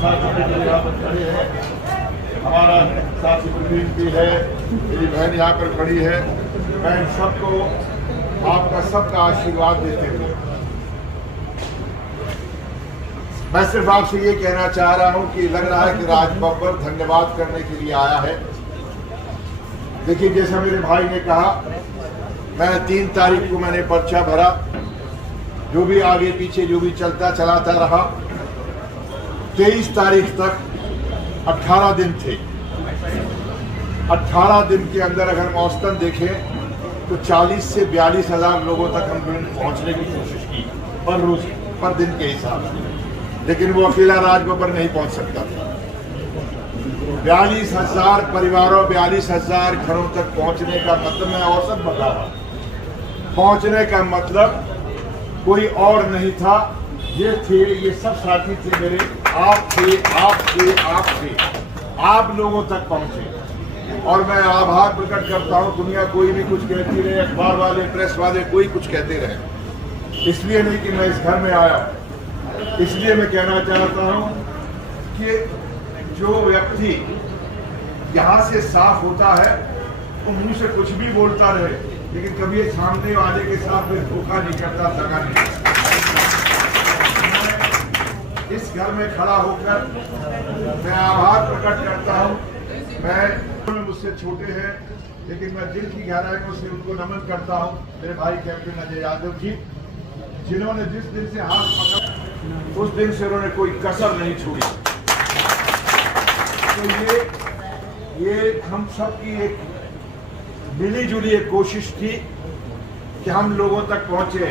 साथी यहाँ पर खड़े हैं, हमारा साथी प्रवीण भी है, मेरी बहन यहाँ पर खड़ी है। मैं सबको आपका सबका आशीर्वाद देते हुए मैं सिर्फ आपसे ये कहना चाह रहा हूँ कि लग रहा है कि राज बब्बर धन्यवाद करने के लिए आया है। देखिए, जैसा मेरे भाई ने कहा, मैं 3 तारीख को मैंने पर्चा भरा, जो भी आगे पीछे जो भी चलाता रहा। 23 तारीख तक 18 दिन थे। 18 दिन के अंदर अगर औसतन देखें तो 40 से 42 हज़ार लोगों तक हम पहुंचने की कोशिश की पर रोज पर दिन के हिसाब से, लेकिन वो अकेला राज बब्बर नहीं पहुंच सकता था। 42,000 परिवारों, 42,000 घरों तक पहुंचने का मतलब, मैं औसत बता रहा हूं, पहुंचने का मतलब कोई और नहीं था, ये थे, ये सब साथी थे मेरे, आप थे, आप थे, आप थे, आप लोगों तक पहुंचे। और मैं आभार प्रकट करता हूं। दुनिया कोई भी कुछ कहती रहे, अखबार वाले, प्रेस वाले, कोई कुछ कहते रहे, इसलिए नहीं कि मैं इस घर में आया, इसलिए मैं कहना चाहता हूं कि जो व्यक्ति यहां से साफ होता है वो मुंह से कुछ भी बोलता रहे, लेकिन कभी सामने वाले के साथ में धोखा नहीं करता, दगा नहीं करता। इस घर में खड़ा होकर मैं आभार प्रकट करता हूं। मैं मुझसे छोटे हैं, लेकिन मैं दिल की गहराइयों से उनको नमन करता हूं। मेरे भाई कैप्टन अजय यादव जी, जिन्होंने जिस दिन से हाथ पकड़ा उस दिन से उन्होंने कोई कसर नहीं छोड़ी। तो ये हम सब की एक मिली जुली एक कोशिश थी कि हम लोगों तक पहुंचे।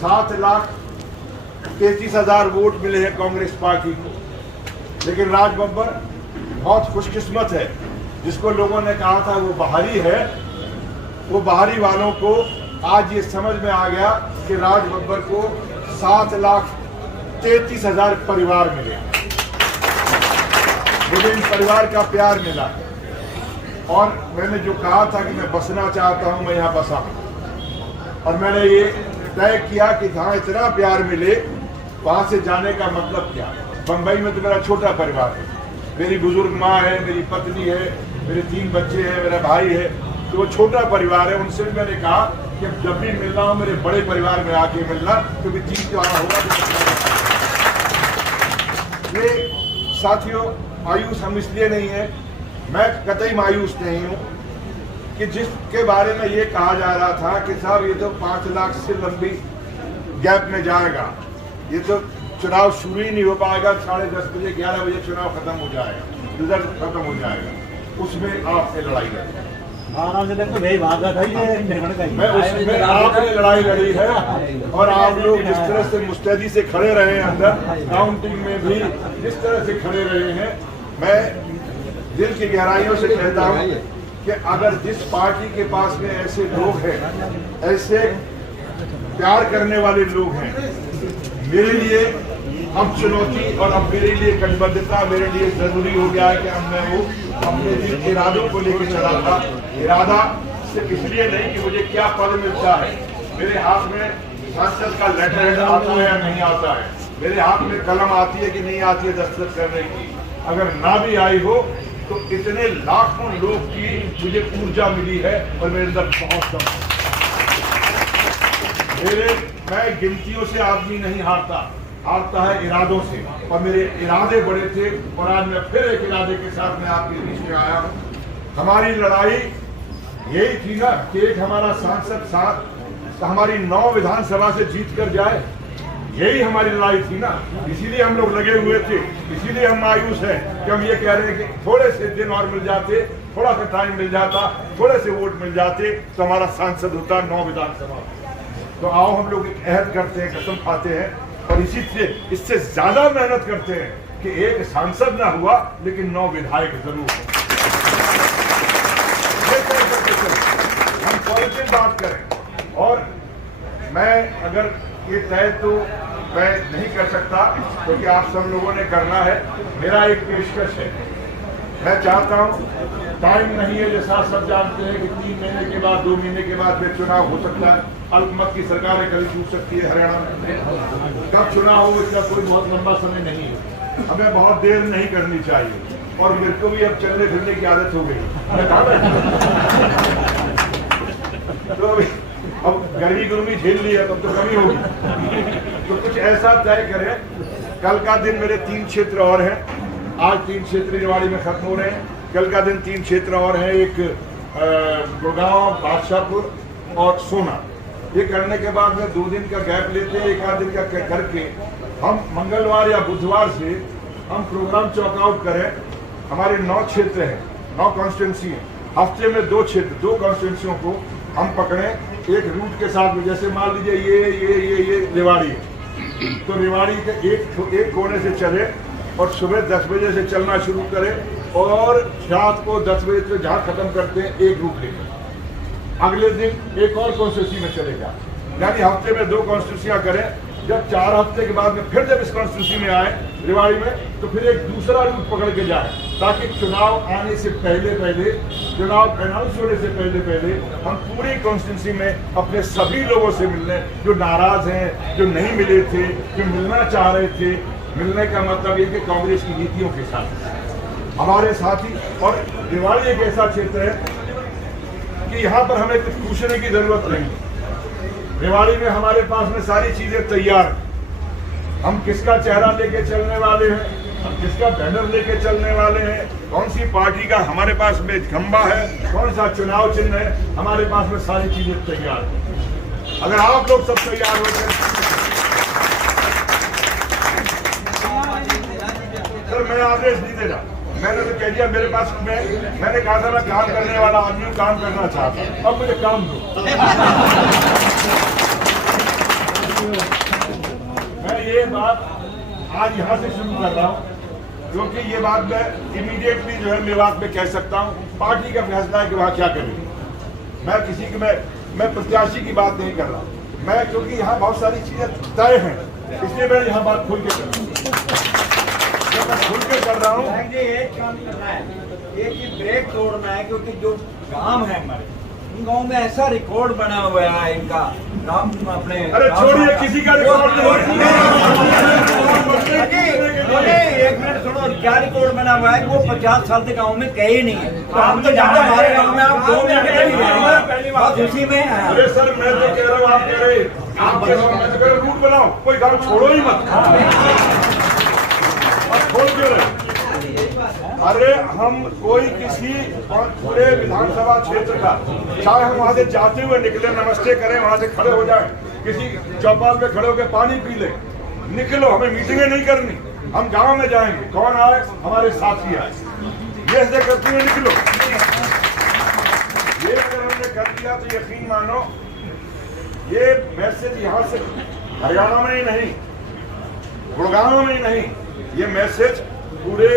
7,33,000 वोट मिले हैं कांग्रेस पार्टी को, लेकिन राज बब्बर बहुत खुशकिस्मत है, जिसको लोगों ने कहा था वो बाहरी है, वो बाहरी वालों को आज ये समझ में आ गया कि राज बब्बर को 7,33,000 परिवार मिले। मुझे इन परिवार का प्यार मिला और मैंने जो कहा था कि मैं बसना चाहता हूं, मैं यहाँ बसा। और मैंने ये तय किया कि जहाँ इतना प्यार मिले वहाँ से जाने का मतलब क्या। बम्बई में तो मेरा छोटा परिवार है, मेरी बुजुर्ग माँ है, मेरी पत्नी है, मेरे 3 बच्चे हैं, मेरा भाई है, तो वो छोटा परिवार है। उनसे भी मैंने कहा कि जब भी मिलना हो मेरे बड़े परिवार में आके मिलना, क्योंकि चीज तो आना होगा। ये साथियों, मायूस हम इसलिए नहीं है, मैं कतई मायूस नहीं हूँ कि जिसके बारे में ये कहा जा रहा था कि साहब ये तो 5 लाख से लंबी गैप में जाएगा, ये तो चुनाव शुरू ही नहीं हो पाएगा, 10:30 बजे 11 बजे चुनाव खत्म हो जाएगा, रिजल्ट खत्म हो जाएगा, उसमें आपसे लड़ाई लड़ी। मैं उसमें आपने लड़ाई लड़ी है और आप लोग जिस तरह से मुस्तैदी से खड़े रहे हैं अंदर काउंटिंग में भी, जिस तरह से खड़े रहे हैं, मैं दिल की गहराइयों से कहता हूँ कि अगर जिस पार्टी के पास में ऐसे लोग हैं, ऐसे प्यार करने वाले लोग हैं, मेरे लिए अब चुनौती और अब मेरे लिए कटिबद्धता, मेरे लिए जरूरी हो गया है कि अब मैं वो अपने जिन इरादों को लेकर चला था, इरादा सिर्फ इसलिए नहीं कि मुझे क्या पद मिलता है, मेरे हाथ में सांसद का लेटर हेड आता है या नहीं आता है, मेरे हाथ में कलम आती है कि नहीं आती है दस्तखत करने की, अगर ना भी आई हो तो इतने लाखों लोग की मुझे ऊर्जा मिली है और मेरे अंदर बहुत कम मैं गिनतियों से आदमी नहीं हारता है इरादों से, और मेरे इरादे बड़े थे और आज मैं फिर एक इरादे के साथ मैं आपके बीच में आया हूँ। हमारी लड़ाई यही थी ना कि एक हमारा सांसद साथ हमारी 9 विधानसभा से जीत कर जाए, यही हमारी लड़ाई थी ना, इसीलिए हम लोग लगे हुए थे, इसीलिए हम मायूस हैं कि हम ये कह रहे हैं कि थोड़े से दिन और मिल जाते, थोड़ा सा टाइम मिल जाता, थोड़े से वोट मिल जाते तो हमारा सांसद होता 9 विधानसभा। तो आओ हम लोग एक अहद करते हैं, कसम खाते हैं और इससे ज्यादा मेहनत करते हैं कि एक सांसद ना हुआ लेकिन 9 विधायक जरूर हो। हम पॉजिटिव बात करें। और मैं अगर ये तय तो मैं नहीं कर सकता क्योंकि आप सब लोगों ने करना है। मेरा एक पेशकश है, मैं चाहता हूँ, टाइम नहीं है, जैसा सब जानते हैं कि 3 महीने के बाद 2 महीने के बाद फिर चुनाव हो सकता है, अल्पमत की सरकार कभी टूट सकती है हरियाणा में, कब चुनाव हो इसका कोई बहुत लंबा समय नहीं है। हमें बहुत देर नहीं करनी चाहिए, और मेरे को भी अब चलने फिरने की आदत हो गई। तो अब गर्मी गुर्मी झेल लिया, तब तो कमी होगी। तो कुछ ऐसा तय करें। कल का दिन मेरे 3 क्षेत्र और हैं। आज 3 क्षेत्र रेवाड़ी में खत्म हो रहे हैं। कल का दिन 3 क्षेत्र और हैं, एक गुड़गांव, बादशाहपुर और सोना। ये करने के बाद में 2 दिन का गैप लेते हैं, 1 आध दिन का करके हम मंगलवार या बुधवार से हम प्रोग्राम चॉकआउट करें। हमारे 9 क्षेत्र हैं, 9 कॉन्स्टिट्यूंसी हैं। हफ्ते में 2 क्षेत्र, 2 कॉन्स्टिट्यूंसियों को हम पकड़ें एक रूट के साथ में। जैसे मान लीजिए ये रेवाड़ी है, तो रेवाड़ी के एक कोने से चले और सुबह 10 बजे से चलना शुरू करें और रात को 10 बजे से जहाँ खत्म करते हैं एक रूट लेकर अगले दिन एक और कॉन्स्टिट्यूंसी में चलेगा। यानी हफ्ते में 2 कॉन्स्टिट्यूंसियां करें। जब 4 हफ्ते के बाद में फिर जब इस कॉन्स्टिट्यूंसी में आए रेवाड़ी में, तो फिर एक दूसरा रूट पकड़ के जाए, ताकि चुनाव आने से पहले चुनाव अनाउंस होने से पहले हम पूरी कॉन्स्टिट्यूंसी में अपने सभी लोगों से मिलने, जो नाराज हैं, जो नहीं मिले थे, जो मिलना चाह रहे थे। मिलने का मतलब ये कि कांग्रेस की नीतियों के साथ हमारे साथी। और रेवाड़ी एक ऐसा क्षेत्र है कि यहाँ पर हमें कुछ पूछने की जरूरत नहीं। रेवाड़ी में हमारे पास में सारी चीजें तैयार हैं। हम किसका चेहरा लेके चलने वाले हैं, हम किसका बैनर लेके चलने वाले हैं, कौन सी पार्टी का हमारे पास में खंबा है, कौन सा चुनाव चिन्ह है, हमारे पास में सारी चीजें तैयार हैं। अगर आप लोग सब तैयार हो गए, सर मैं आदेश नहीं दे रहा, मैंने तो कह दिया मेरे पास मैंने कहा था मैं काम करने वाला आदमी हूँ, काम करना चाहता हूँ, अब मुझे काम दो। मैं ये बात आज यहाँ से शुरू कर रहा हूँ, क्योंकि ये बात मैं इमीडिएटली जो है मेवात में कह सकता हूँ। पार्टी का फैसला है कि वहाँ क्या करेंगे। मैं किसी की मैं प्रत्याशी की बात नहीं कर रहा, मैं क्योंकि यहाँ बहुत सारी चीजें तय हैं, इसलिए मैं यहाँ बात खुल के कर रहा हूँ। मैं खुल के कर रहा हूँ। एक काम करना है, एक ही ब्रेक तोड़ना है, क्योंकि जो गांव है हमारे, इन गाँव में ऐसा रिकॉर्ड बना हुआ है इनका नाम अपने। अरे छोड़िए, किसी का रिकॉर्ड नहीं। एक मिनट सुनो, क्या रिकॉर्ड बना हुआ है? वो 50 साल से गाँव में गए ही नहीं है। तो हम तो जानते हैं हमारे गाँव में आप 2 मिनट बस उसी में। अरे सर मैं तो कह रहा हूँ, आप कह रहे आप रूट बनाओ, कोई गाँव छोड़ो ही मत, खोल क्यों रहे? अरे हम कोई किसी पूरे विधानसभा क्षेत्र का, चाहे हम वहां से जाते हुए निकले, नमस्ते करें, वहां से खड़े हो जाए, किसी चौपाल पे खड़े होकर पानी पी ले, निकलो, हमें मीटिंगें नहीं करनी, हम गांव में जाएंगे, कौन आए, हमारे साथी आए, ये ऐसे करते हुए निकलो। ये अगर हमने कर दिया तो यकीन मानो ये मैसेज यहाँ से हरियाणा में ही नहीं, गुड़गांव में ही नहीं, ये मैसेज पूरे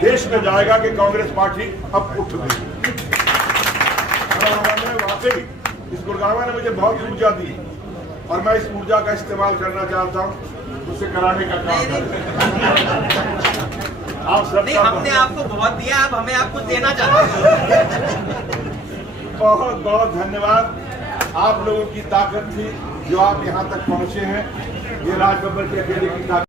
देश में जाएगा कि कांग्रेस पार्टी अब उठ गई। वाकई इस गुड़गांव ने मुझे बहुत ऊर्जा दी और मैं इस ऊर्जा का इस्तेमाल करना चाहता हूँ, उसे कराने का काम आप सब। हमने आपको बहुत दिया, अब हमें आपको देना चाहते हैं। बहुत बहुत धन्यवाद। आप लोगों की ताकत थी जो आप यहाँ तक पहुँचे हैं। ये राज बब्बर के अकेले की ताकत